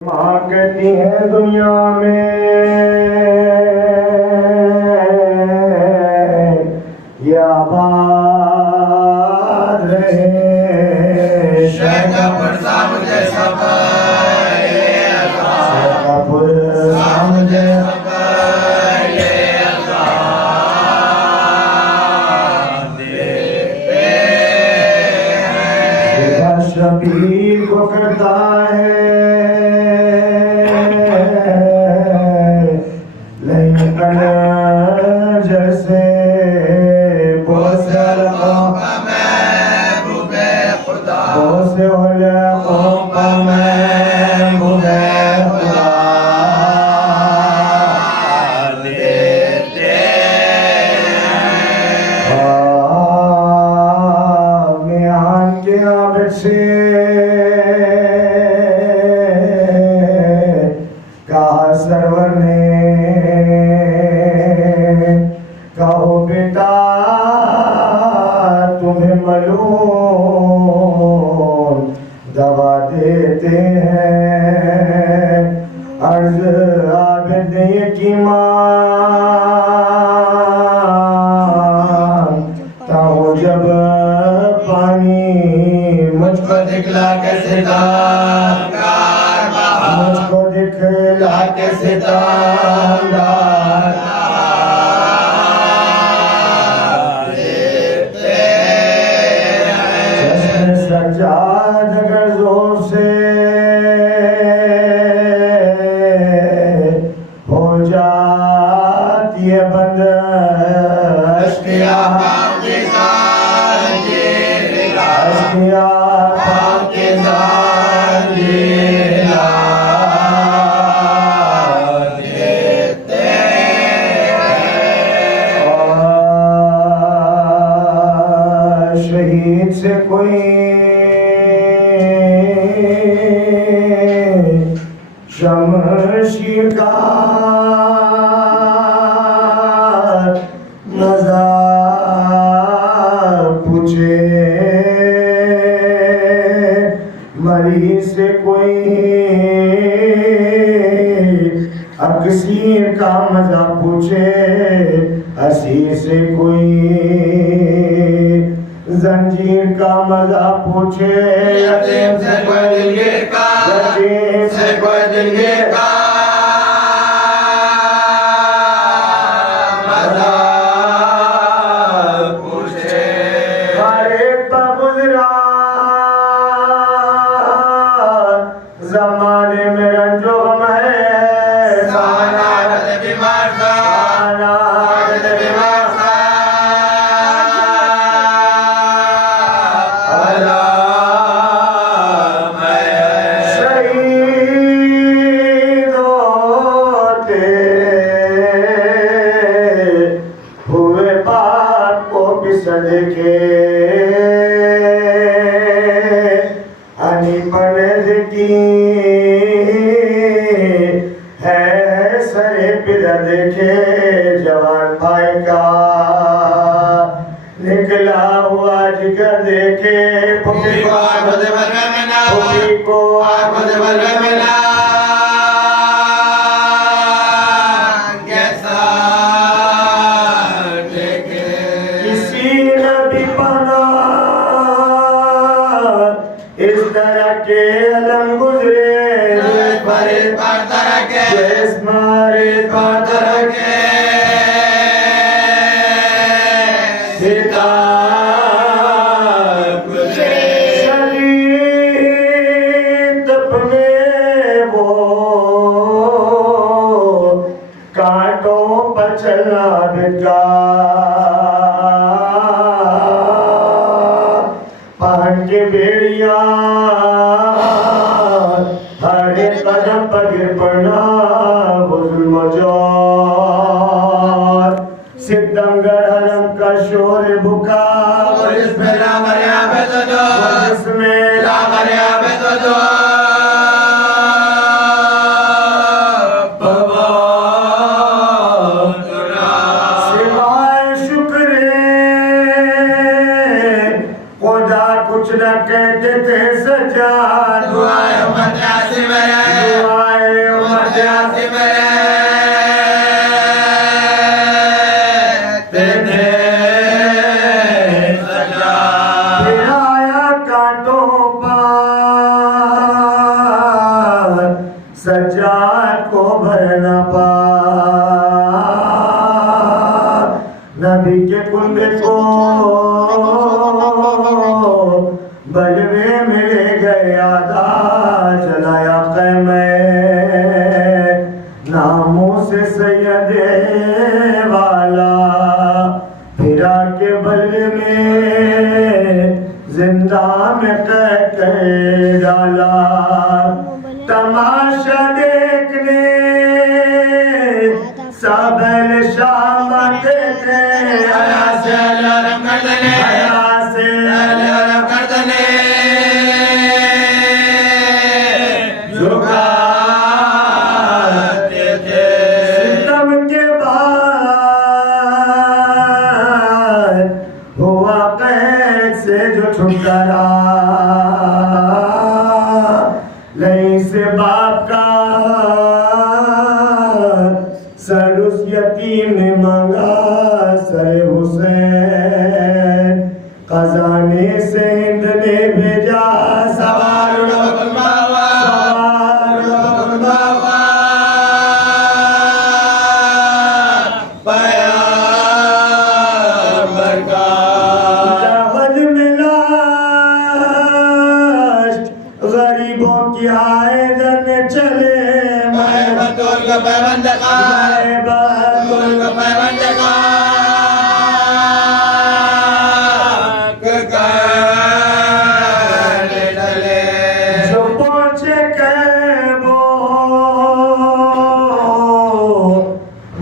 ماں کہتی ہے دنیا میں یہ آباد رہے شیخ پرسا مجھے سفائے شیخ پرسا مجھے سفائے شبیر کو کرتا ہے لیکن جیسے بہت سے علقوں کا محبوب خدا بہت سے علقوں کا محبوب خدا دیتے میان کے عابد سے کہا سرور نے کہو بیٹا تمہیں ملون دوا دیتے ہیں عرض عابد یتیمان تاؤ جب پانی مجھ کو دکھلا کے ستمگار بہار مجھ کو دکھلا کے ستمگار چشم سجاد اگر زور سے ہو جاتی ہے بند اشکیاں پاکستان جیلا اشکیاں پاکستان جیلا دیتے شہید سے کوئی شمشیر کا مزار پوچھے مریض سے کوئی اکسیر کا مزہ پوچھے اسیر سے کوئی زنجیر کا مزہ پوچھے یتیم سے کوئی دلگیر کا یتیم سے کوئی دلگیر کا مزہ پوچھے ہر ایک پر گزرا زمانے میں رنج و غم ہے سانا دل بیمار تھا دل بیمار تھا شہید ہوتے ہوئے باپ کو پسند کے ہنی پرد کی ہے سر پدر دیکھے جوان بھائی کا نکلا ہوا جگر دیکھے پھپھی کو آنکھوں سے بھر میں ملا پھپھی کو آنکھوں سے بھر میں ملا کیسا دیکھے کسی نے بھی پانا اس طرح کے علم گزرے جس پر اس پر طرح کے جس پر اس پر طرح کے ستار گزرے شدید اپنے وہ کانٹوں پر چلنا بھٹکا پہن کے بیڑیاں ہر ایک قدم پر گر پڑنا وہ ظلم و جور ستمگر حرم کا شور بھکا اور اس میں لا مریا بے تو جو اس میں لا مریا بے تو جو سوائے شکر خدا کچھ نہ کہتے تھے سجاد دعائیں امت ناصر ہے دعا سجاد کو بھرنا پا نبی کے کنبے کو بلوے ملے گئے آدھا چلایا قیمہ ناموں سے سید والا پھرا کے بلوے میں زندہ میں قید کر ڈالا تماشا دیکھنے سابل شام آتے تھے حیا سے علم کر دنے حیا سے علم کر دنے جھکاتے تھے ستم کے بعد ہوا قید سے جو چھٹکارا نہیں سے باپ کا سر اس یتیم نے مانگا سر حسین خزانے سے ہند نے بھیجا سوار اڑو کن بابا سوار کن بابا پیغمبر کا لحد میں لاش غریبوں کی آئیدن چلے بطول کا پیوند کا بطول کا پیوند کا کہنے ڈلے جو پہنچے قیبو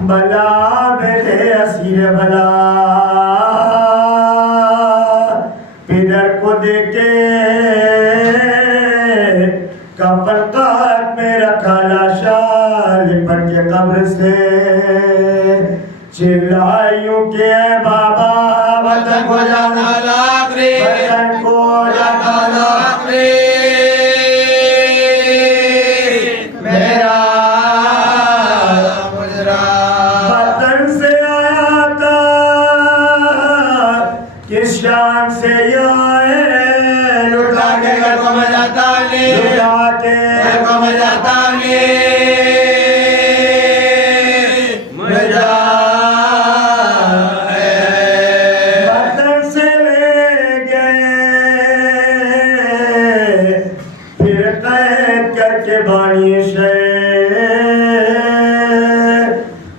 بلا بیٹے اسیر بلا پدر کو دیکھے کفن قات میں رکھا لاشا لپٹ کے قبر سے چلائیوں کے اے بابا وطن کو جانا لاکری وطن کو جانا لاکری میرا مجرا وطن سے آیا تھا کس شان سے یہ آئے لٹا کے گھر کو میں جاتا نہیں لٹا کے گھر کو میں جاتا نہیں مجھا وطن سے لے گئے پھر قید کر کے بانی شہر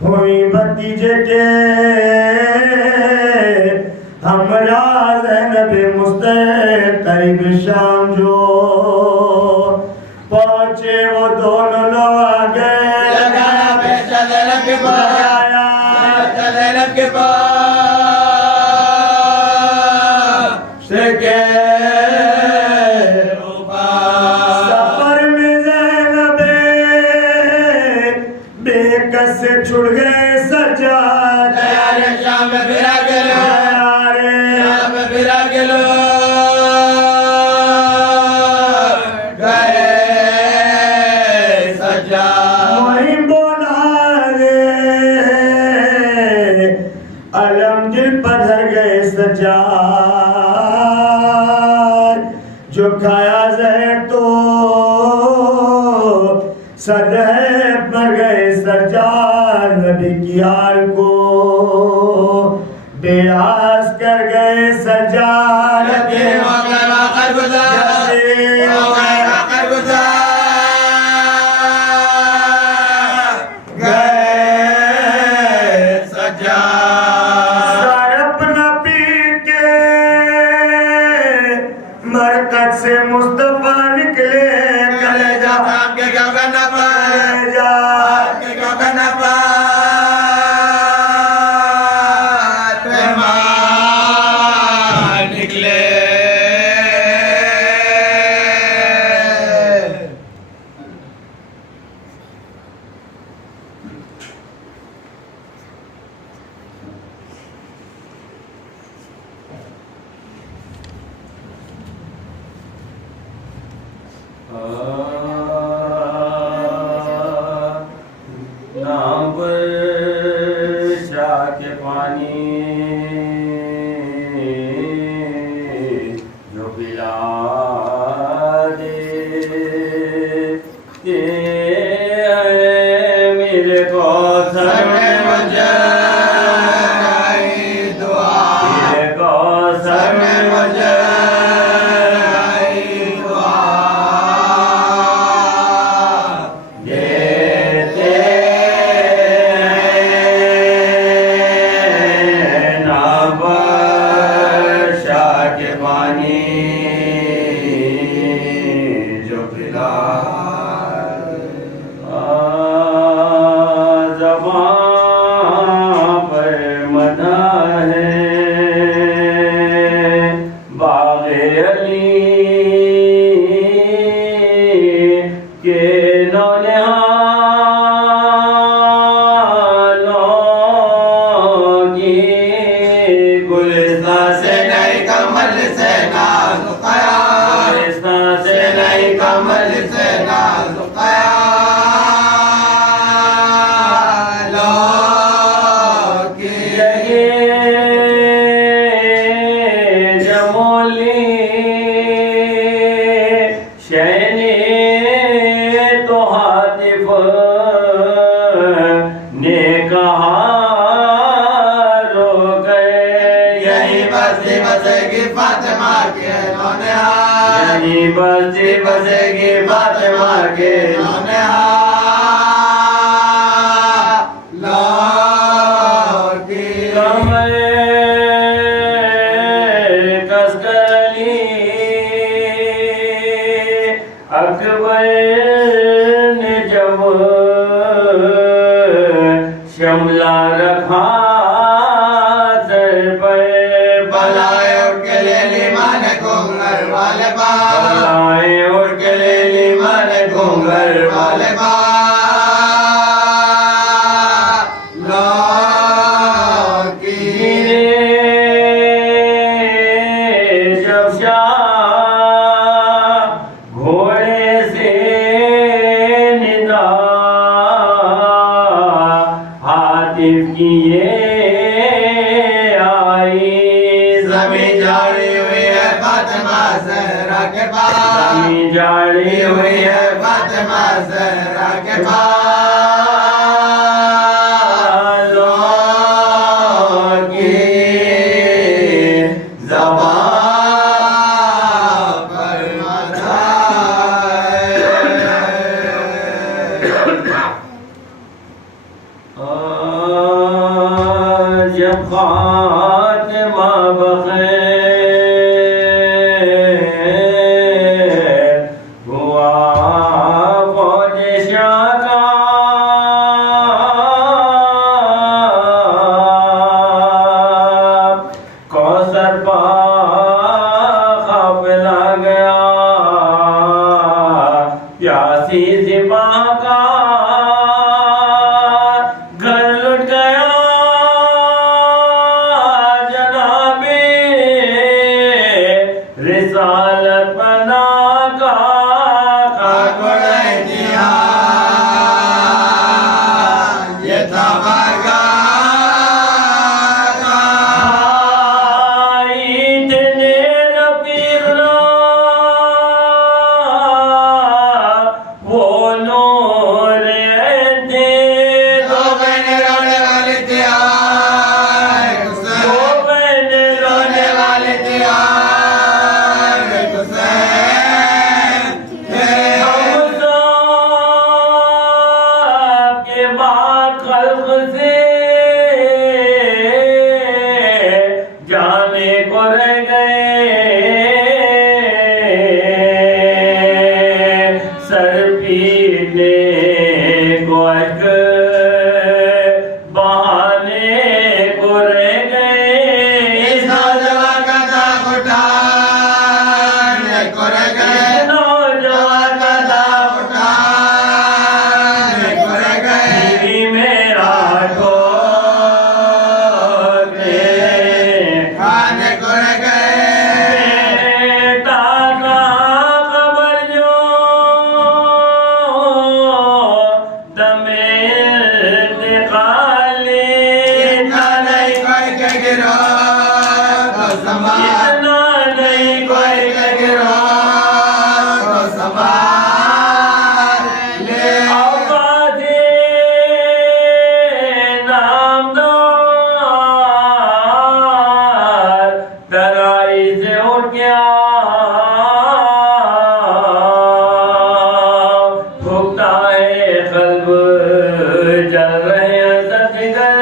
ہوئی بھتیجے کے ہمراہ زینب مستقریب شام جو پہنچے وہ دونوں لوگ آگے لگایا بیٹا زینب کے پاس لگایا بیٹا زینب کے پاس کے اوپر سفر میں زینب بے کس سے چھڑ گئے سجاد تیار شام میں پھرا گلو شام میں پھرا گلو گئے سجا وہی بولا رے علم دل پدھر گئے سجاد جو کھایا زہر تو صدہب مر گئے سجاد نبی کی آل کو بے آس کر گئے سجاد نبی ہو گئے آخر گزار ہو گئے آخر گزار گئے سجا سر اپنا پیر کے مرکز سے مصطفیٰ نکلے کلیجہ آپ کے کیوں کرنا پائے کلیجہ آپ کے کیوں کرنا پائے مہمان نکلے نام برشا کے پانی جو پلا دے وفا پر مدح ہے باغ علی کے نونہالوں کی گلستان سے نئی کمل سے نازک خیال گلستان سے نئی کمل سے نازک خیالوں کی جمولی شہنی تو حاطف نے کہا رو گئے یہی بستی بسے گی فاطمہ کے نونہال یہی بستی بسے گی فاطمہ کے نونہال کی کمر کس کر لی اکبر نے جب شملہ رکھا سر پر بلائے اٹھ کے لے لی مان گھونگھر والے بال بلائے اٹھ کے لے لی مان گھونگھر والے بالوں کی جب شاہ گھوڑے سے ندا حاطف کی یہ آئی زمین جاڑی ہوئی ہے فاطمہ زہرا کے پاس زمین جاڑی ہوئی ہے فاطمہ زہرا کے بالوں کی زبان پر مدح جب فاطمہ بخیر ہوا فوج شاہ کا کوثر پا قافلہ گیا پیاسی سپاہ کا گھر لٹ گیا جناب رسالت بنا کا اکڑے دیا یہ تھا آئی تیرے رفیق وہ نور تھے دو بہن رونے والی تھی وہ بہن رونے والی تھی حسین تھے ہم سب کے بعد خلق سے جانے کو رہ گئے سر پیٹنے کو اشک بہانے کو رہ گئے اس نوجوان کا داغ اٹھانے کو رہ گئے نوجوان کا داغ اٹھانے کو رہ گئے بیوی میرا ٹھوکنے کھانے کو رہ گئے بیٹا کا خبر جو دم انتقالی اتنا نہیں کوئی کے گروہ کو سنبھال اتنا نہیں کوئی کے گروہ کو سنبھال لے آباد نامدار درائی سے اٹھ گیا بھگتا ہے قلب جل رہے ہیں سفیدر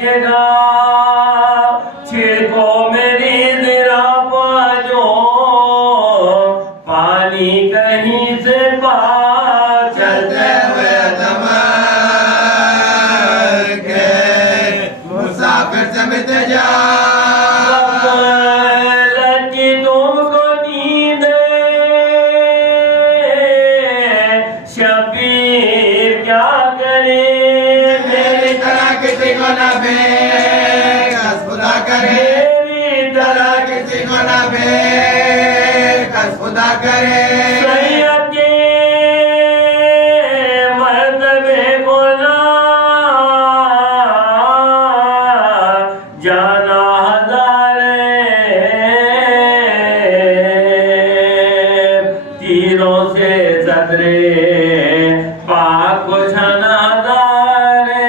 کے گھاؤ چھڑکو میری ذرا پاجو پانی کہیں سے پا چلتے ہوئے دم کیا کرے میری طرح کسی کو نہ بےکس خدا کرے میری طرح کسی کو نہ بےکس خدا کرے سید کے مرتبے کو نہ جانا ہزارے تیروں سے صدرے پاک کو چھانا ہزارے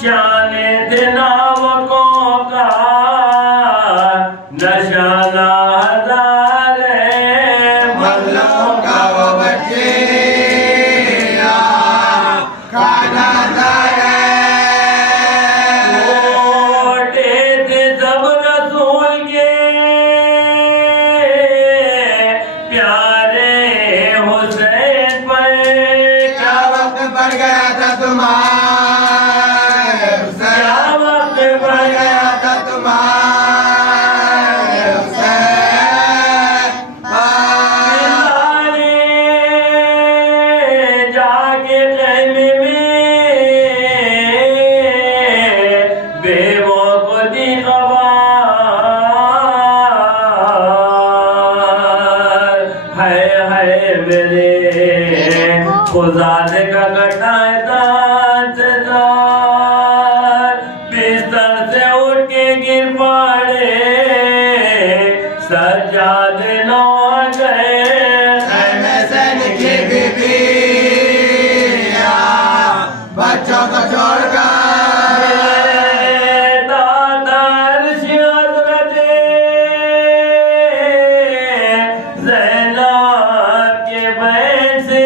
شان تھے ناوکوں کا نشانہ ہزارے مظلوم کا وہ بچے کھانا دارے چھوٹے تھے سب رسول کے پیارے حسین پر کیا وقت پڑ گیا تھا تمہارے حسین کیا وقت پڑ پر گیا تھا تمہارے حسین سارے جا کے خیمے میں بیووں کو دی خبر ہے میرے خزانے کا کٹائے دان سے دار بستر سے اٹھ کے گر پڑے سجادے نہ گئے خیمے سے نکلی بی بیاں بچوں کو چھوڑ کر دادا عرش حضرت زینب کے بیت سے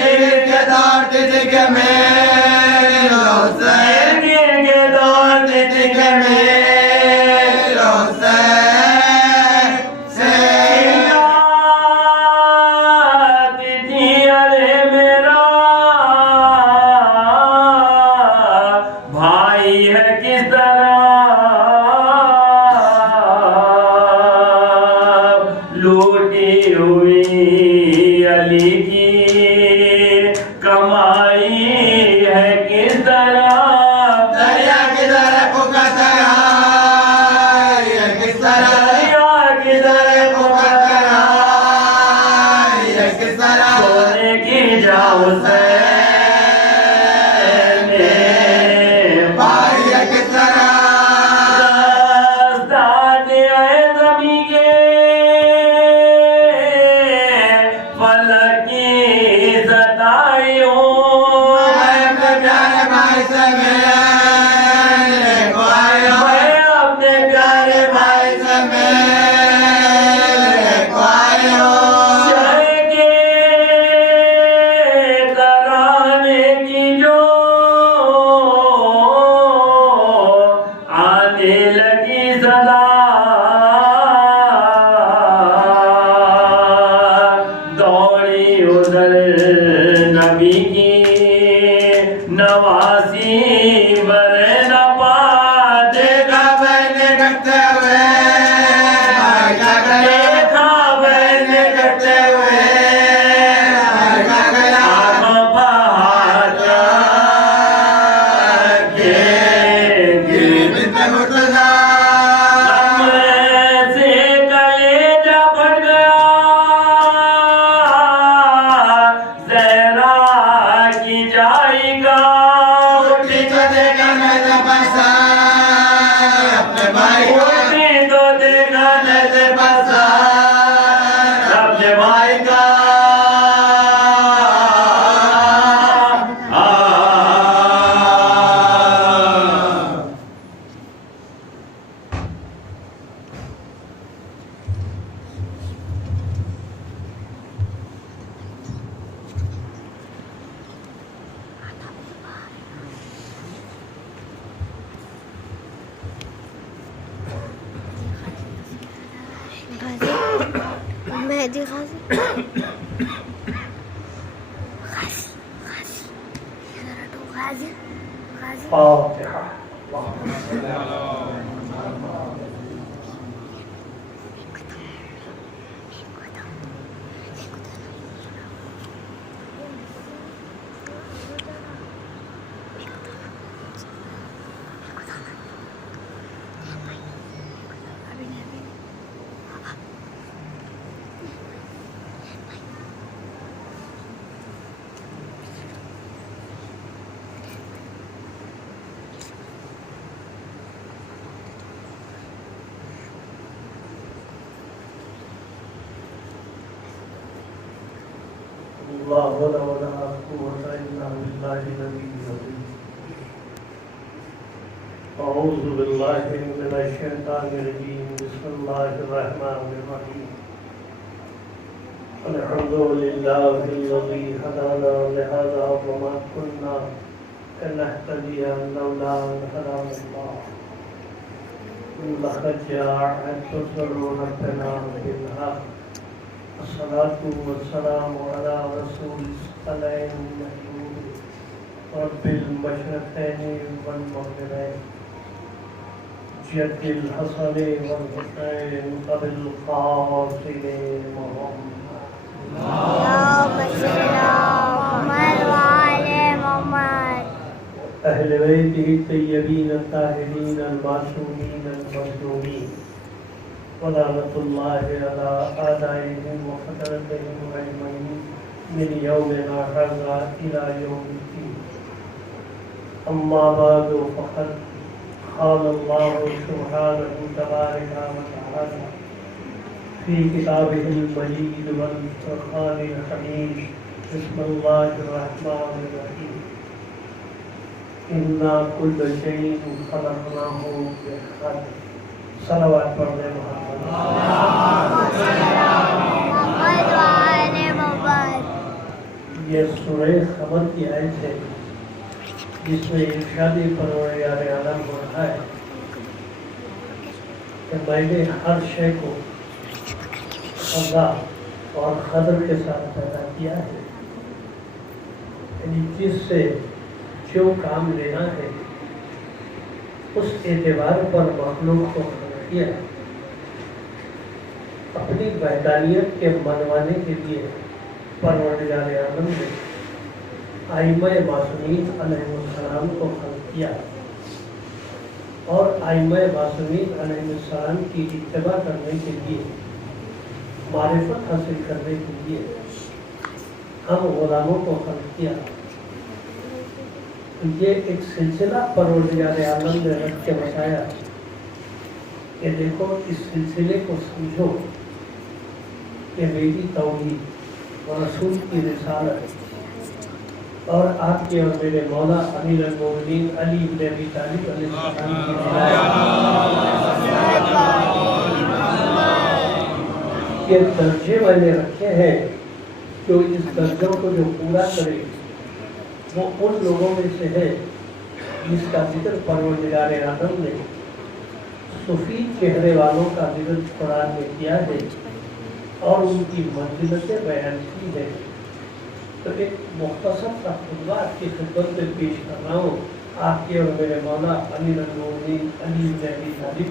گر کے دوڑتی تھی کہ میرے حسین گر کے دوڑتی تھی کہ میرے حسین سے آتی تھی ارے میرا بھائی ہے کس طرح لوٹی ہوئی علی کی کمائی ہے کس طرح دریا کی طرح پکارتا ہے یہ کس طرح دریا کی طرح پکارتا ہے یہ کس طرح سونے کی جاؤ سے بھائی یہ کس طرح فلک کی ستائیوں میں اپنے پیارے بھائی سے ملنے کو آیا میں اپنے پیارے بھائی سے ملنے کو آیا شہ کے ترانے کی جو آنے لگی صدا دوڑی ادھر نبی کی نواسی برے نہ پا دیکھا میں نے کرتے ہوئے بھائی کا گیا دیکھا میں نے کرتے ہوئے بھائی کا گیا آنکھوں پہاڑ کے بنت مرتضیٰ سے کلیجہ پھٹ گیا زہرا کی جائے گا اٹھی تو دیکھا میں نے پسا اپنے بھائی کو اٹھی تو دیکھا میں نے پسا اپنے بھائی کا مہدی غازی غازی فاتحة لا حول ولا قوة إلا بالله العلي العظيم. أعوذ بالله من الشيطان الرجيم. بسم الله الرحمن الرحيم. الحمد لله الذي هدانا لهذا وما كنا لنهتدي لولا أن هدانا الله. لقد جاءت رسل ربنا بالحق. الصلاة والسلام على رسول الثقلين رب المشرقين والمغربين جد الحسن والحسين قبل القاسم محمد. اللهم صل على محمد وعلى محمد. أهل بيته الطيبين الطاهرين المعصومين المظلومين ولعنة الله على أعدائهم وفتنتهم أجمعين من يومنا هذا إلى يوم الدين. أما بعد فقد قال الله سبحانه تبارك وتعالى في كتابه المجيد والفرقان الحميد. بسم الله الرحمن الرحيم. إنا كل شيء خلقناه بقدر. صلوات پڑھنے محمد. محمد وعلى محمد. یہ سورہ خبر کی آیت ہے جس میں ارشاد پروردگار عالم ہو رہا ہے کہ میں نے ہر شے کو خدا اور قدر کے ساتھ پیدا کیا ہے. یعنی جس سے جو کام لینا ہے اس اعتبار پر مخلوق کو خلق کیا. اپنی وحدانیت کے منوانے کے لیے پروردگار عالم نے ائمہ معصومین علیہ السلام کو خلق کیا اور ائمہ معصومین علیہ السلام کی اتباع کرنے کے لیے معرفت حاصل کرنے کے لیے ہم غلاموں کو خلق کیا. یہ ایک سلسلہ پروردگار عالم نے رکھ کے بتایا کہ دیکھو اس سلسلے کو سمجھو کہ میری توحید و رسول کی رسالت اور آپ کے اور میرے مولا امیر المومنین علی بن ابی طالب علیہ السلام کی ولایت. یہ درجے میں نے رکھے ہیں جو اس درجوں کو جو پورا کرے وہ ان لوگوں میں سے ہے جس کا ذکر پروردگار عالم نے سفید چہرے والوں کا ذکر قرآن میں کیا ہے اور ان کی منزلتیں بیان کی ہے. تو ایک مختصر سا خطبہ آپ کی خدمت میں پیش کر رہا ہوں. آپ کے اور میرے مولا امیر المومنین علی بن ابی طالب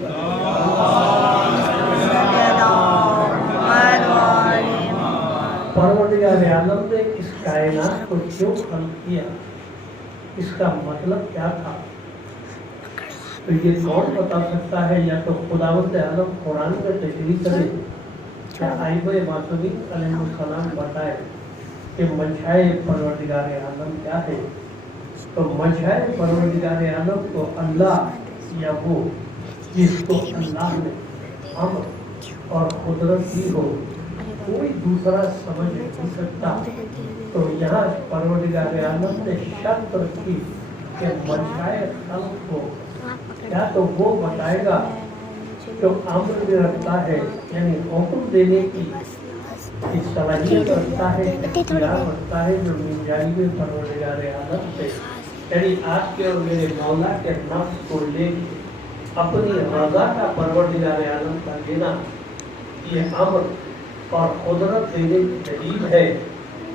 پروردگار عالم نے اس کائنات کو کیوں خلق کیا, اس کا مطلب کیا تھا, تو یہ کون بتا سکتا ہے؟ یا تو خداوند عالم قرآن میں تشریح کرے یا ائمہ معصومین علیہ السلام بتائے کہ منشائے پروردگار عالم کیا ہے. تو منشائے پروردگار عالم کو اللہ یا وہ جس کو اللہ نے امر اور قدرت دی ہو کوئی دوسرا سمجھ نہیں سکتا. تو یہاں پروردگار عالم نے شرط رکھی کہ منشائے خلق کو یا تو وہ بتائے گا جو امر میں رکھتا ہے یعنی حکم دینے کی صلاحیت رکھتا ہے, اختیار رکھتا ہے, جو من جانب پروردگار عالم سے یعنی آپ کے اور میرے مولا کے نفس کو لے کے اپنی رضا کا پروردگار عالم کا دینا یہ امر اور قدرت دینے کی دلیل ہے.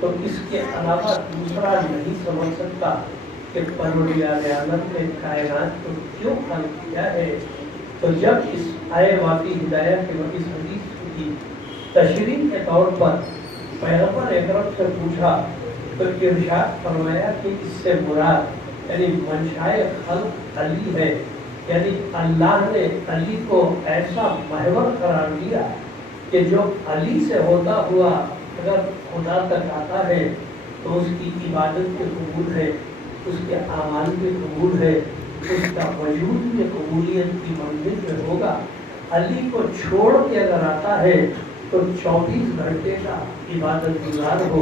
تو اس کے علاوہ دوسرا نہیں سمجھ سکتا کہ پروردگار عالم نے کائنات کو کیوں خلق کیا ہے. تو جب اس آئے واقعی ہدایت کے اس حدیث کی تشریح کے طور پر پیغمبر اکرم سے پوچھا تو ارشاد فرمایا کہ اس سے مراد یعنی منشائے خلق علی ہے. یعنی اللہ نے علی کو ایسا محور قرار دیا کہ جو علی سے ہوتا ہوا اگر خدا تک آتا ہے تو اس کی عبادت کے قبول ہے, اس کے اعمال کے قبول ہے, اس کا وجود میں قبولیت کی منزل پہ ہوگا. علی کو چھوڑ کے اگر آتا ہے تو 24 گھنٹے کا عبادت گزار ہو,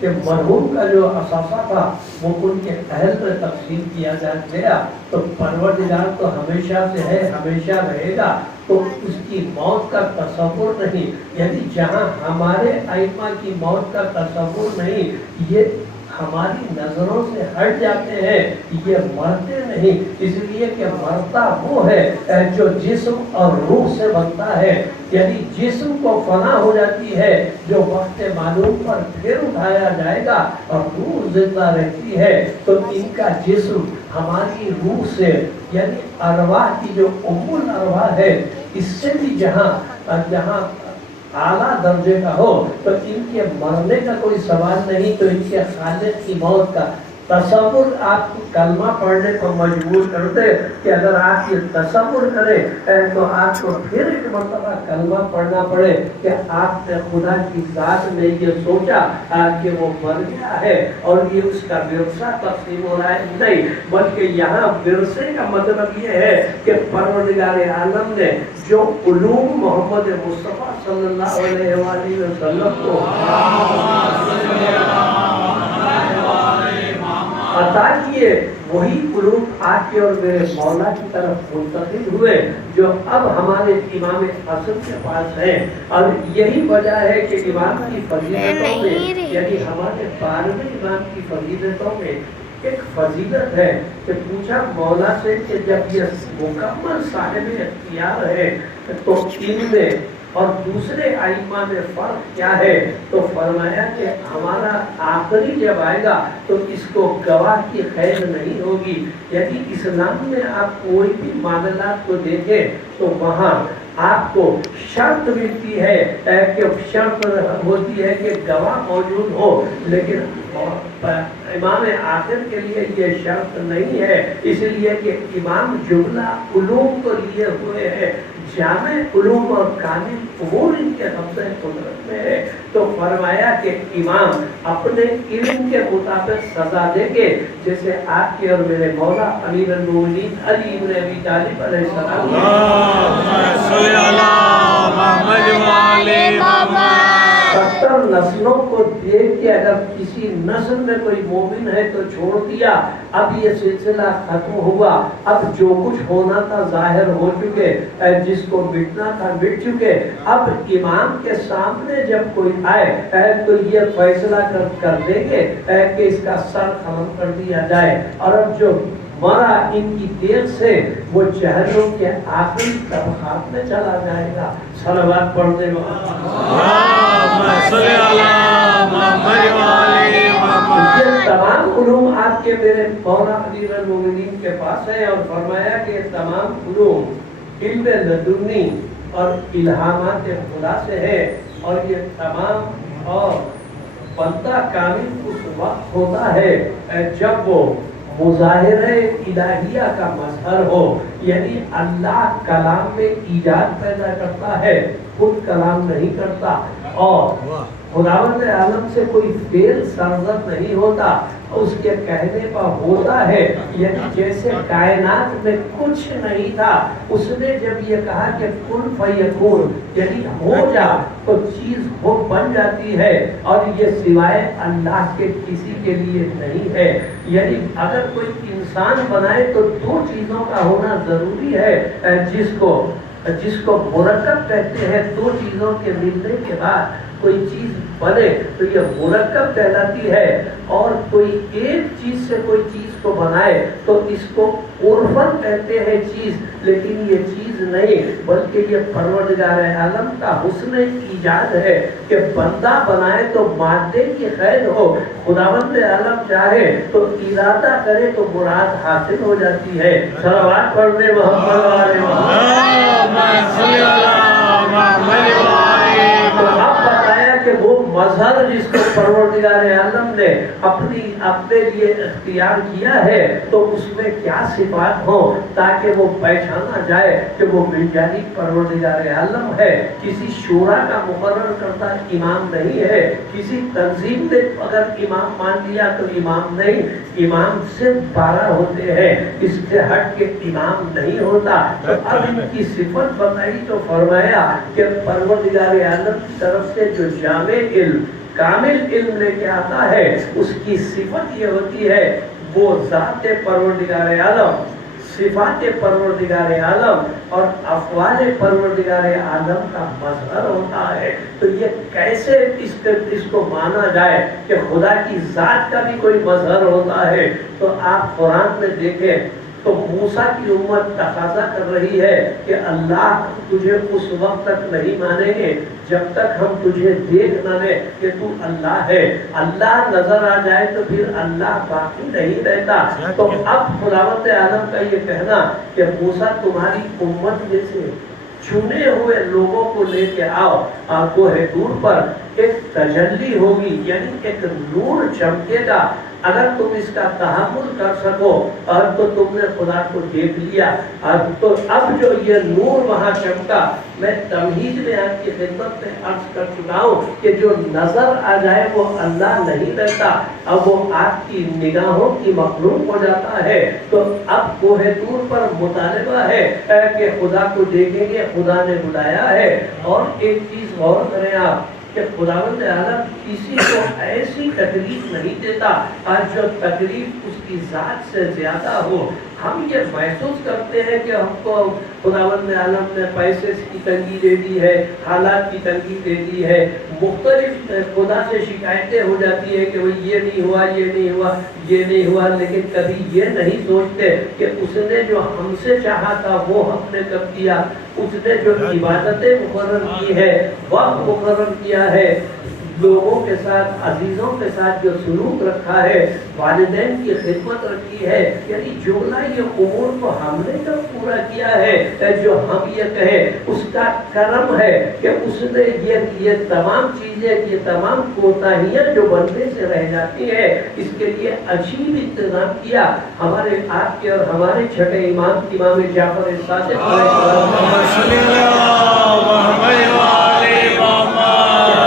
کہ مرحوم کا جو اثاثہ تھا وہ ان کے اہل پر تقسیم کیا گیا، تو پروردگار تو ہمیشہ سے ہے، ہمیشہ رہے گا، تو اس کی موت کا تصور نہیں، یعنی جہاں ہمارے ائمہ کی موت کا تصور نہیں، یہ ہماری نظروں سے ہٹ جاتے ہیں، یہ مرتے نہیں، اس لیے کہ مرتا وہ ہے جو جسم اور روح سے بنتا ہے، یعنی جسم کو فنا ہو جاتی ہے جو وقت معلوم پر پھر اٹھایا جائے گا، اور روح زندہ رہتی ہے، تو ان کا جسم ہماری روح سے یعنی ارواح کی جو ام الارواح ہے اس سے بھی جہاں اعلیٰ درجے کا ہو، تو ان کے مرنے کا کوئی سوال نہیں، تو ان کے خالق کی موت کا تصور آپ کو کلمہ پڑھنے کو مجبور کر دے کہ اگر آپ یہ تصور کریں تو آپ کو پھر ایک مرتبہ کلمہ پڑھنا پڑے کہ آپ نے خدا کی ذات میں یہ سوچا کہ وہ مر گیا ہے اور یہ اس کا ورثہ تقسیم ہو رہا ہے، نہیں، بلکہ یہاں ورثے کا مطلب یہ ہے کہ پروردگار عالم نے جو علوم محمد مصطفیٰ صلی اللہ علیہ وآلہ وسلم کو عطا کیے، وہی علوم آپ کے اور میرے مولا کی طرف منتقل ہوئے جو اب ہمارے امام حسن کے پاس ہیں، اور یہی وجہ ہے کہ امام کی فضیلتوں میں یعنی ہمارے 12ویں امام کی فضیلتوں میں ایک فضیلت ہے کہ پوچھا مولا سے کہ جب یہ مکمل صاحب اختیار ہے تو ان میں اور دوسرے ائمہ میں فرق کیا ہے، تو فرمایا کہ ہمارا آخری جب آئے گا تو اس کو گواہ کی خیر نہیں ہوگی، یعنی اسلام میں آپ کوئی بھی معاملات کو دیکھیں تو وہاں آپ کو شرط ملتی ہے کہ شرط ہوتی ہے کہ گواہ موجود ہو، لیکن امام آخر کے لیے یہ شرط نہیں ہے، اس لیے کہ امام جملہ علوم کو لیے ہوئے ہیں، جامع علوم اور کامل امور ان کے قبضہ قدرت میں ہے، تو فرمایا کہ امام اپنے علم کے مطابق سزا دیں گے، جیسے آپ کے اور میرے مولا امیر المومنین علی بن ابی طالب علیہ السلام 70 نسلوں کو دیکھ کے اگر کسی نسل میں کوئی مومن ہے تو چھوڑ دیا، اب یہ سلسلہ ختم ہوا، اب جو کچھ ہونا تھا ظاہر ہو چکے، جس کو مٹنا تھا مٹ چکے، اب امام کے سامنے جب کوئی آئے تو یہ فیصلہ کر دیں گے کہ اس کا سر خلم کر دیا جائے، اور اب جو مرا ان کی دیر سے وہ جہنم کے آخری طبقات میں چلا جائے گا۔ صلوات پڑھتے یہ تمام علوم آپ کے میرے مولا امیر المومنین کے پاس ہے، اور فرمایا کہ یہ تمام علوم علم لدنی اور الہامات خدا سے ہے، اور یہ تمام اور بندہ کامل اس وقت ہوتا ہے جب وہ مظاہرہ الہیہ کا مظہر ہو، یعنی اللہ کلام میں ایجاد پیدا کرتا ہے، خود کلام نہیں کرتا، اور خداوند عالم سے کوئی فعل سرزد نہیں ہوتا، اس کے کہنے پر ہوتا ہے، یعنی جیسے کائنات میں کچھ نہیں تھا، اس نے جب یہ کہا کہ کن فیکون یعنی ہو جا، تو چیز وہ بن جاتی ہے، اور یہ سوائے اللہ کے کسی کے لیے نہیں ہے، یعنی اگر کوئی انسان بنائے تو 2 چیزوں کا ہونا ضروری ہے، جس کو مرکب کہتے ہیں، 2 چیزوں کے ملنے کے بعد کوئی چیز بنے تو یہ مرکب کہلاتی ہے، اور کوئی ایک چیز سے کوئی چیز کو بنائے تو اس کو عرفاً کہتے ہیں چیز، لیکن یہ چیز نہیں بلکہ یہ پروردگار عالم کا حسن ایجاد ہے کہ بندہ بنائے تو مادے کی خیر ہو، خداوند عالم چاہے تو ارادہ کرے تو مراد حاصل ہو جاتی ہے۔ صلوات پڑھنے محمد والے تو اب بتایا کہ وہ مظہر جس کو پروردگار عالم نے اپنے لیے اختیار کیا ہے تو اس میں کیا صفات ہو تاکہ وہ پہچانا جائے کہ وہ بالجانی پروردگار عالم ہے، کسی شورا کا مقرر کرتا امام نہیں ہے، کسی تنظیم نے اگر امام مان لیا تو امام نہیں، امام صرف 12 ہوتے ہیں، اس سے ہٹ کے امام نہیں ہوتا۔ تو اب ان کی صفت بتائی تو فرمایا کہ پروردگار عالم کی طرف سے جو جامع علم کامل علم لے کے آتا ہے اس کی صفت یہ ہوتی ہے وہ ذات پروردگار عالم، صفات پروردگار عالم اور افعال پروردگار عالم کا مظہر ہوتا ہے۔ تو یہ کیسے اس کو مانا جائے کہ خدا کی ذات کا بھی کوئی مظہر ہوتا ہے؟ تو آپ قرآن میں دیکھیں تو موسیٰ کی امت تقاضا کر رہی ہے کہ اللہ تجھے اس وقت تک نہیں مانیں گے جب تک ہم تجھے دیکھ نہ لیں کہ تو اللہ ہے۔ اللہ نظر آ جائے تو پھر اللہ باقی نہیں رہتا۔ تو اب خداوند عالم کا یہ کہنا کہ موسیٰ تمہاری امت میں سے چنے ہوئے لوگوں کو لے کے آؤ، کوہ طور پر ایک تجلی ہوگی، یعنی ایک نور چمکے گا۔ اگر تم اس کا تحمل کر سکو اور تو تم نے خدا کو دیکھ لیا۔ تو اب جو یہ نور وہاں چمکا، میں تمہید میں آپ کی خدمت میں عرض کر چکا ہوں کہ جو نظر آ جائے وہ اللہ نہیں رہتا، اب وہ آپ کی نگاہوں کی مخلوق ہو جاتا ہے۔ تو اب کوہ طور پر مطالبہ ہے کہ خدا کو دیکھیں گے، خدا نے بلایا ہے۔ اور ایک چیز غور کریں آپ کہ خداوند عالم کسی کو ایسی تکلیف نہیں دیتا جو تکلیف اس کی ذات سے زیادہ ہو۔ ہم یہ محسوس کرتے ہیں کہ ہم کو خداوند عالم نے پیسے کی تنگی دے دی ہے، حالات کی تنگی دے دی ہے، مختلف خدا سے شکایتیں ہو جاتی ہے کہ وہ یہ نہیں ہوا، یہ نہیں ہوا، یہ نہیں ہوا، لیکن کبھی یہ نہیں سوچتے کہ اس نے جو ہم سے چاہا تھا وہ ہم نے کب کیا، اس نے جو عبادتیں مقرر کی ہے، وقت مقرر کیا ہے، لوگوں کے ساتھ، عزیزوں کے ساتھ جو سلوک رکھا ہے، والدین کی خدمت رکھی ہے، یعنی جملہ یہ امور کو ہم نے کب پورا کیا ہے جو ہم یہ کہیں اس کا کرم ہے کہ اس نے یہ تمام چیزیں، یہ تمام کوتاہیاں جو بندے سے رہ جاتی ہیں اس کے لیے عجیب انتظام کیا۔ ہمارے آپ کے اور ہمارے چھٹے امام جعفر صادق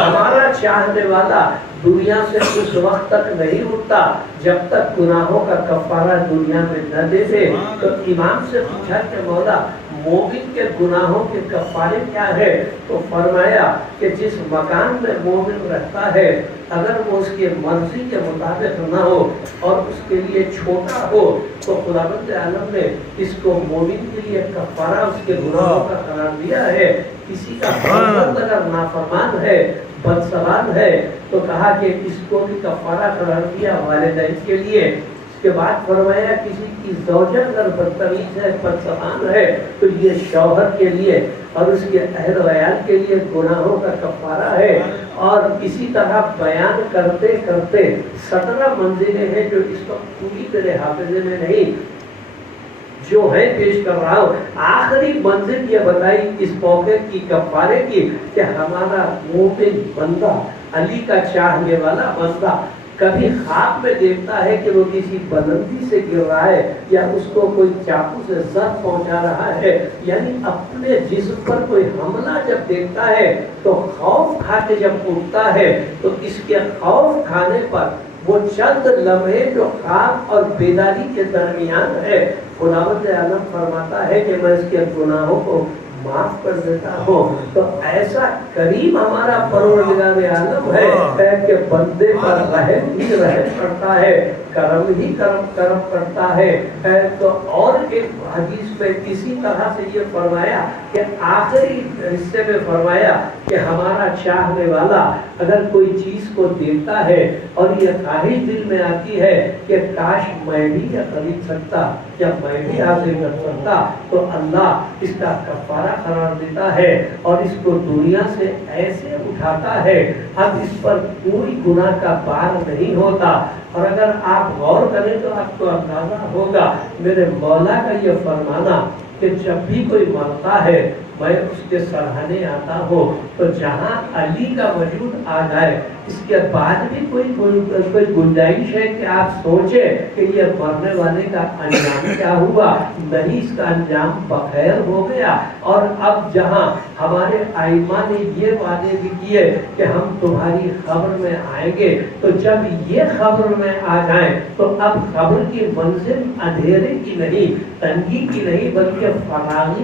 ہمارا چاہنے والا دنیا سے اس وقت تک نہیں اٹھتا جب تک گناہوں کا کفارہ دنیا میں نہ دے دے۔ تو امام سے پوچھا کہ مولا مومن کے گناہوں کے کفارے کیا ہے؟ تو فرمایا کہ جس مکان میں مومن رہتا ہے اگر وہ اس کی مرضی کے مطابق نہ ہو اور اس کے لیے چھوٹا ہو تو خداوند عالم نے اس کو مومن کے لیے کفارہ اس کے گناہوں کا قرار دیا ہے۔ کسی کا فرزند اگر نافرمان ہے، بدزبان ہے، تو کہا کہ اس کو بھی کفارہ قرار دیا والدین کے لیے۔ اس کے بعد فرمایا کسی کی زوجہ اگر بدتمیز ہے، بدزبان ہے، تو یہ شوہر کے لیے اور اس کے اہل و عیال کے لیے گناہوں کا کفارہ ہے۔ اور اسی طرح بیان کرتے کرتے 17 منزلیں ہیں جو اس وقت پوری طرح حافظے میں نہیں، جو ہے پیش کر رہا ہوں۔ آخری منزل یہ بتائی اس موقع کی کفارے کی کہ ہمارا مومن بندہ، علی کا چاہنے والا بندہ کبھی خواب میں دیکھتا ہے کہ وہ کسی بلندی سے گر رہا ہے یا اس کو کوئی چاقو سے زخم پہنچا رہا ہے، یعنی اپنے جسم پر کوئی حملہ جب دیکھتا ہے تو خوف کھا کے جب اٹھتا ہے تو اس کے خوف کھانے پر وہ چند لمحے جو خواب اور بیداری کے درمیان ہے، خداوند عالم فرماتا ہے کہ میں اس کے گناہوں کو معاف کر دیتا ہوں۔ تو ایسا کریم ہمارا پروردگار عالم ہے کہ بندے پر رحم ہی رحم کرتا ہے، کرم ہی کرم کرتا ہے۔ تو اور ایک حدیث میں اسی طرح سے یہ فرمایا کہ آخری حصے میں فرمایا کہ ہمارا چاہنے والا اگر کوئی چیز کو دیکھتا ہے اور یہ خواہش دل میں آتی ہے کہ کاش میں بھی یہ خرید سکتا یا میں بھی حاصل کر سکتا، تو اللہ اس کا کفارہ قرار دیتا ہے اور اس کو دنیا سے ایسے اٹھاتا ہے اب اس پر کوئی گناہ کا بار نہیں ہوتا۔ اور اگر آپ غور کریں تو آپ کو اندازہ ہوگا میرے مولا کا یہ فرمانا کہ جب بھی کوئی مرتا ہے میں اس کے سراہنے آتا ہوں تو جہاں علی کا وجود آ جائے اس کے بعد بھی کوئی گنجائش ہے کہ آپ سوچیں کہ یہ مرنے والے کا انجام کیا ہوا؟ نہیں، اس کا انجام بخیر ہو گیا۔ اور اب جہاں ہمارے ائمہ نے یہ وعدے بھی کیے کہ ہم تمہاری خبر میں آئیں گے، تو جب یہ خبر میں آ جائیں تو اب خبر کی منزل اندھیرے کی نہیں، تنگی کی نہیں، بلکہ فراغی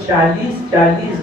40-40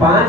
5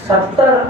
70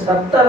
70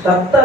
70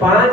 5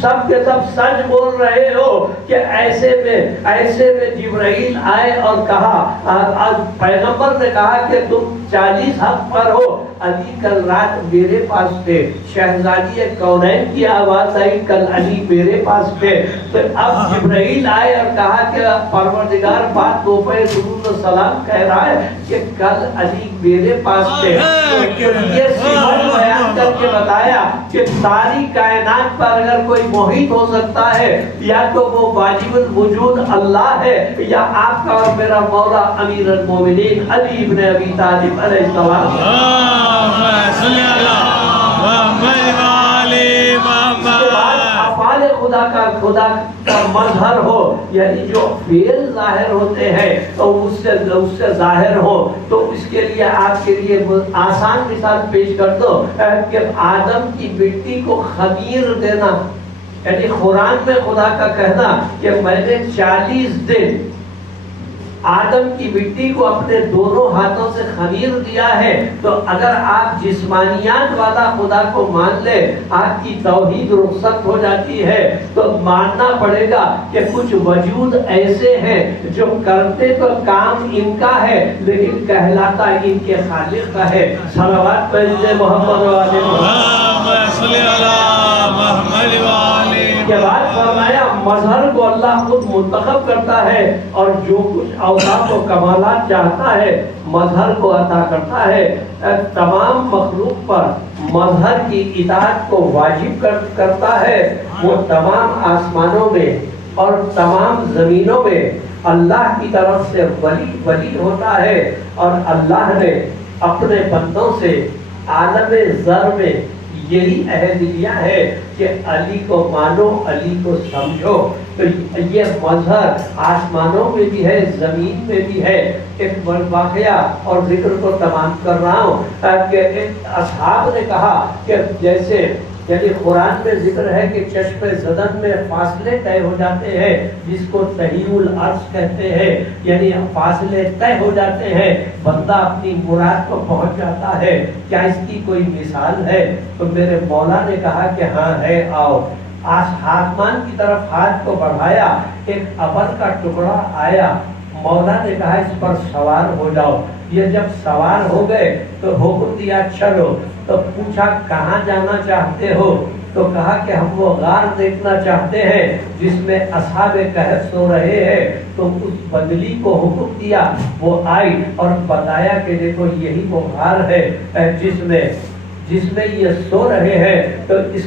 سب کے سب سچ بول رہے ہو کہ ایسے میں جبرائیل آئے اور کہا، پیغمبر نے کہا کہ تم 40 حق پر ہو، علی کل رات میرے پاس تھے، شہزادی کونین کی آواز آئی کل علی میرے پاس تھے، تو اب جبرائیل آئے اور کہا کہ پروردگار بات دوپہر درود و سلام کہہ رہا ہے کہ کل علی میرے پاس تھے۔ یہ صفت بیان کر کے بتایا کہ ساری کائنات پر اگر کوئی محیط ہو سکتا ہے یا تو وہ واجب الوجود اللہ ہے یا آپ کا اور میرا مولا امیر المومنین علی ابن ابی طالب علیہ السلام۔ افعال خدا کا مظہر ہو، یعنی جو فعل ظاہر ہوتے ہیں تو اس سے ظاہر ہو، تو اس کے لیے آپ کے لیے آسان مثال پیش کر دو کہ آدم کی مٹی کو خمیر دینا، یعنی قرآن میں خدا کا کہنا کہ میں نے 40 دن آدم کی مٹی کو اپنے دونوں ہاتھوں سے خمیر دیا ہے، تو اگر آپ جسمانیات والا خدا کو مان لے آپ کی توحید رخصت ہو جاتی ہے، تو ماننا پڑے گا کہ کچھ وجود ایسے ہیں جو کرتے تو کام ان کا ہے لیکن کہلاتا ان کے خالق کا ہے۔ صلوات پڑھیے محمد والے کے بعد فرمایا مظہر کو اللہ خود منتخب کرتا ہے اور جو کچھ اوصاف و کمالات چاہتا ہے مظہر کو عطا کرتا ہے، تمام مخلوق پر مظہر کی اطاعت کو واجب کرتا ہے۔ وہ تمام آسمانوں میں اور تمام زمینوں میں اللہ کی طرف سے ولی ہوتا ہے، اور اللہ نے اپنے بندوں سے عالم ذر میں یہی عہد لیا ہے کہ علی کو مانو، علی کو سمجھو۔ تو یہ مظہر آسمانوں میں بھی ہے، زمین میں بھی ہے۔ ایک واقعہ اور ذکر کو تمام کر رہا ہوں کہ اصحاب نے کہا کہ جیسے یعنی قرآن میں ذکر ہے کہ چشم زدن میں فاصلے طے ہو جاتے ہیں، جس کو تہیع العرض کہتے ہیں، یعنی فاصلے طے ہو جاتے ہیں، بندہ اپنی مراد کو پہنچ جاتا ہے۔ کیا اس کی کوئی مثال ہے؟ تو میرے مولا نے کہا کہ ہاں ہے، آؤ۔ آسمان کی طرف ہاتھ کو بڑھایا، ایک ابر کا ٹکڑا آیا، مولا نے کہا اس پر سوار ہو جاؤ۔ یہ جب سوار ہو گئے تو حکم دیا چلو، تو پوچھا کہاں جانا چاہتے ہو؟ تو کہا کہ ہم وہ غار دیکھنا چاہتے ہیں جس میں اصحاب کہف سو رہے ہیں۔ تو اس بندلی کو حکم دیا، وہ آئی اور بتایا کہ دیکھو یہی وہ غار ہے جس میں یہ سو رہے ہیں۔ تو اس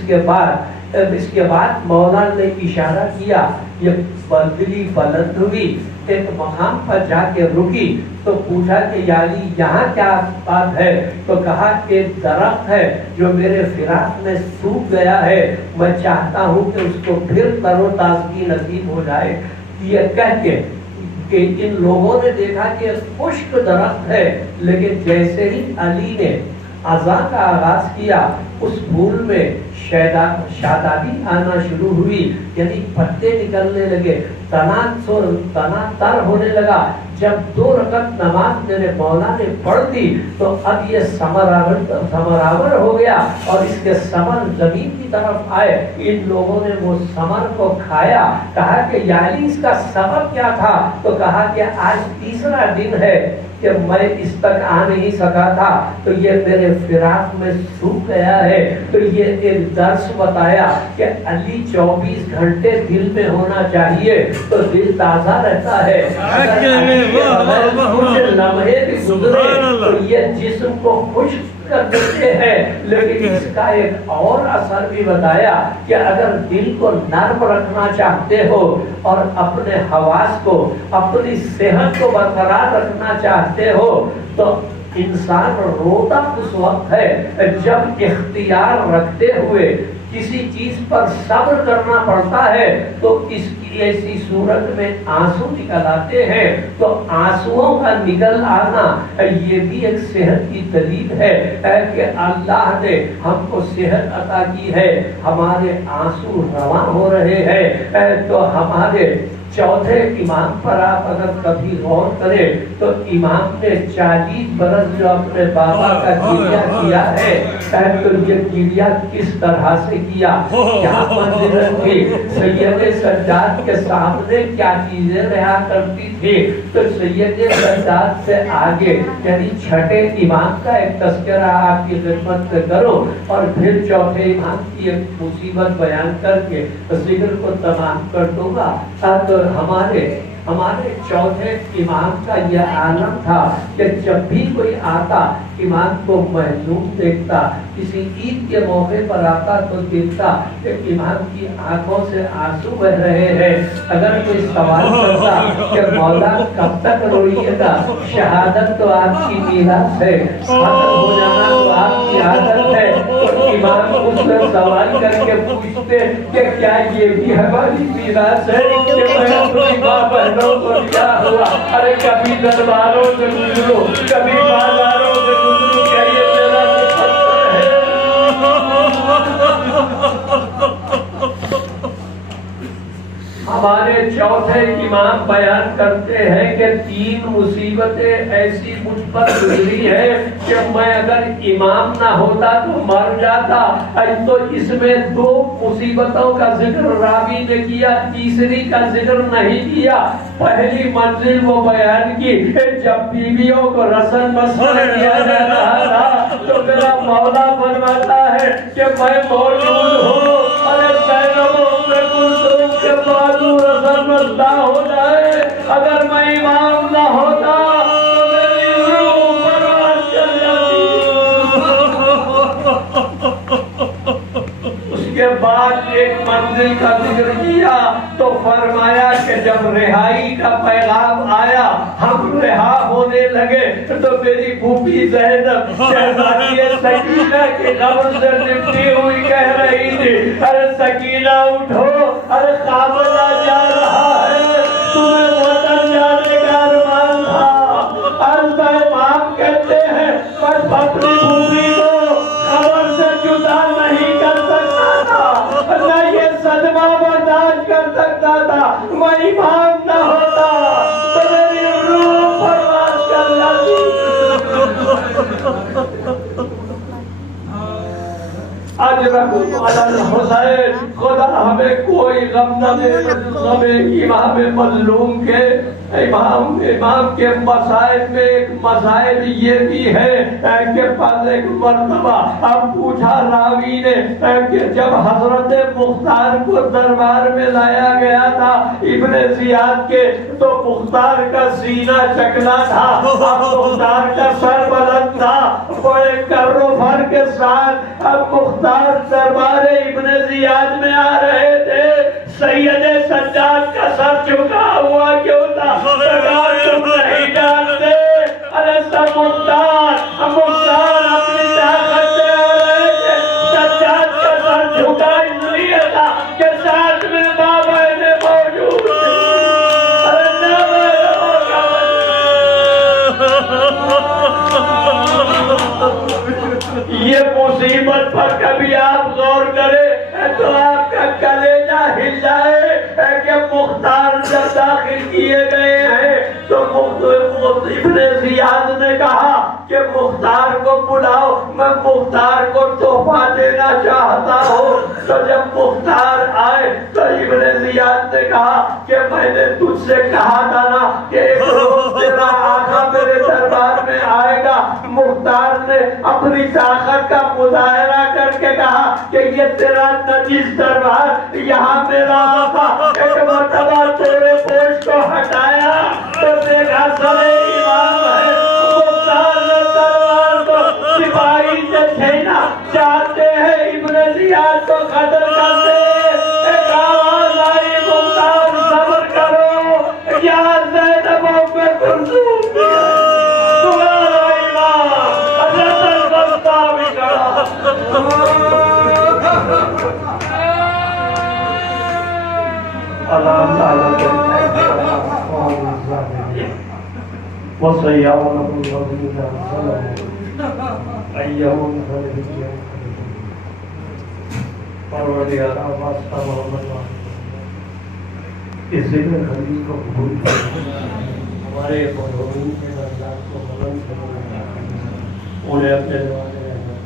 کے بعد مولا نے اشارہ کیا، یہ بندلی بلند ہوئی، ایک مقام پر جا کے رکی، تو پوچھا کہ یا علی یہاں کیا بات ہے؟ تو کہا ایک درخت ہے جو میرے فراق میں سوکھ گیا ہے، میں چاہتا ہوں کہ اس کو پھر تر و تازگی نصیب ہو جائے۔ یہ کہہ کے کہ ان لوگوں نے دیکھا کہ خشک درخت ہے، لیکن جیسے ہی علی نے اذان کا آغاز کیا اس پھول میں شادابی آنا شروع ہوئی، یعنی پتے نکلنے لگے، تنا تر ہونے لگا۔ جب 2 رکعت نماز میرے مولا نے پڑھ دی تو اب یہ ثمراور ہو گیا اور اس کے ثمر زمین کی طرف آئے۔ ان لوگوں نے وہ ثمر کو کھایا۔ کہا کہ یعنی اس کا سبب کیا تھا؟ تو کہا کہ آج تیسرا دن ہے کہ میں اس تک آ نہیں سکا تھا، تو یہ میرے فراق میں سوکھ گیا ہے۔ تو یہ ایک درس بتایا کہ علی 24 گھنٹے دل میں ہونا چاہیے تو دل تازہ رہتا ہے۔ کچھ لمحے بھی گزرے تو یہ جسم کو خشک کر دیتے ہیں، لیکن اس کا ایک اور اثر بھی بتایا کہ اگر دل کو نرم رکھنا چاہتے ہو اور اپنے حواس کو، اپنی صحت کو برقرار رکھنا چاہتے ہو تو انسان روتا اس وقت ہے جب اختیار رکھتے ہوئے کسی چیز پر صبر کرنا پڑتا ہے، تو اس کی ایسی صورت میں آنسو نکل آتے ہیں۔ تو آنسوؤں کا نکل آنا یہ بھی ایک صحت کی دلیل ہے کہ اللہ نے ہم کو صحت عطا کی ہے، ہمارے آنسو رواں ہو رہے ہیں، تو چوتھے امام پر آپ اگر کبھی غور کریں تو امام نے 40 برس جو اپنے بابا کا گریہ کیا ہے، تو یہ گریہ کس طرح سے کیا، کیا منزلت تھی، سید سجاد کے سامنے کیا چیزیں رہا کرتی تھی۔ تو سید سجاد سے آگے یعنی چھٹے امام کا ایک تذکرہ آپ کی خدمت سے کرو اور پھر چوتھے امام کی ایک مصیبت بیان کر کے ذکر کو تمام کر دوں گا۔ تو ہمارے چوتھے امام کا یہ عالم تھا کہ جب بھی کوئی آتا امام کو محزون دیکھتا، کسی عید کے موقع پر آتا تو دیکھتا کہ امام کی آنکھوں سے آنسو بہ رہے ہیں۔ اگر کوئی سوال کرتا کہ مولا کب تک روئیے گا، شہادت تو آپ کی میراث ہے، ختم ہو جانا تو آپ کی عادت ہے، تو امام اس سے سوال کر کے پوچھتے کہ کیا یہ بھی ہماری میراث ہے کہ میں اپنی ماں بہنوں کو دیا ہوا، ارے کبھی درباروں سے گزرو، کبھی بازاروں سے گزرو، کیا یہ میرا مقدر ہے؟ ہمارے چوتھے امام بیان کرتے ہیں کہ 3 مصیبتیں ایسی مجھ پر گزری ہے کہ میں اگر امام نہ ہوتا تو مر جاتا۔ تو اس میں 2 مصیبتوں کا ذکر راوی نے کیا، تیسری کا ذکر نہیں کیا۔ پہلی منزل وہ بیان کی کہ جب بیویوں کو رسل مسئلہ کیا جا رہا تھا تو میرا مولا فرماتا ہے کہ میں موجود ہوں، ارے زینب کے بازو رسل مسئلہ ہو جائے، اگر میں امام نہ ہوتا تو میری روح پرواز کر جاتی۔ اس کے بعد ایک منزل کا ذکر کیا تو فرمایا کہ جب رہائی کا پیغام آیا، ہم رہا ہونے لگے تو میری پھوپھی زینب شہزادی سکینہ کی قبر سے لپٹی ہوئی کہہ رہی تھی، ارے سکینہ اٹھو، ارے قافلہ جا رہا ہے، تمہیں وطن جانے کا ارمان تھا۔ عرض امام کہتے ہیں میں اپنی پھوپھی کو قبر سے جدا نہیں کر سکتا تھا، نہ یہ صدمہ برداشت کر سکتا تھا، میں امام نہ ہوتا تو میری روح پرواز کر جاتی۔ اجرکم علی الحسین، خدا ہمیں کوئی غم نہ دے غم امام مظلوم کے۔ امام کے مسائل میں ایک مسائل یہ بھی ہے کہ پس ایک مرتبہ اب پوچھا راوی نے کہ جب حضرت مختار کو دربار میں لایا گیا تھا ابن زیاد کے، تو مختار کا سینہ چکنا تھا، اب مختار کا سر بلند تھا، بڑے کر و فر کے ساتھ اب مختار دربار ابن زیاد میں آ رہے تھے۔ سید سجاد کا سر جھکا ہوا کیوں تھا؟ سرکار تم نہیں جانتے، ارے سب مختار اپنی طاقت سے آ رہے تھے، سجاد کا سر جھکا اس لیے تھا کہ ساتھ میں ماں بہنیں موجود تھی۔ ارے نہ یہ مصیبت پر کبھی آپ غور کریں تو آپ کا کلیجہ ہل جائے کہ مختار جب داخل کیے گئے ہیں تو ابن زیاد نے کہا کہ مختار کو بلاؤ، میں مختار کو تحفہ دینا چاہتا ہوں۔ تو جب مختار آئے تو ابن زیاد نے کہا کہ میں نے تجھ سے کہا تھا نا کہ ایک روز تیرا آقا میرے دربار میں آئے گا۔ مختار نے اپنی طاقت کا مظاہرہ کر کے کہا کہ یہ تیرا نجیس دربار، یہاں میرا آقا ایک مرتبہ تیرے پوش کو ہٹایا تو دیکھا سرے امام ہے۔ مختار نے دربار کو سپاہی سے چھینا چاہتے ہیں، ابن زیاد کو قتل کرتے۔ ایک آواز آئی مختار صبر کرو، یہاں زینبوں پہ کلثوم بھی ہے، تمہارا امام حضرت الوسطیٰ بھی کھڑا۔ اللہ تعالیٰ وَصَيَّعُونَ الَّذِينَ ظَلَمُوا أَيَّهُمْ خَلِفِيًّا پروردگار واسطہ محمد کہ ذکر حبیب کو قبول کریں، ہمارے مرحومین کے درجات کو بلند کریں، انہیں اپنے نوازے رحمت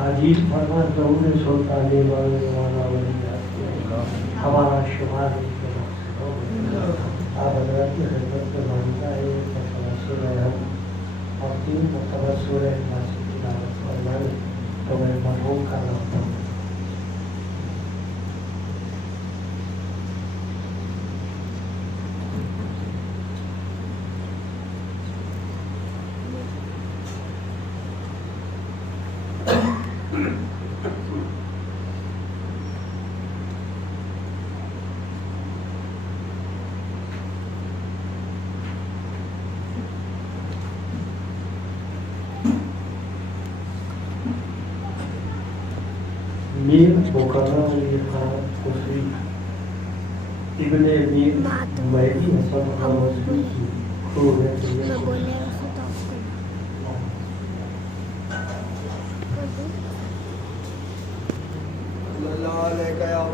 عجیب فرما ضرور سلطانی والا ہمارا شمار آپ حضرات کی خدمت میں مانتا ہے تسلسل ہے ہم اور 3 مرتبہ سورہ اخلاص کی تلاوت فرمائیں تو میں مرحوم کا نام ہوں. میر مکرم علی خان خسری ابن میر مہدی حسن خان خسری کی خروج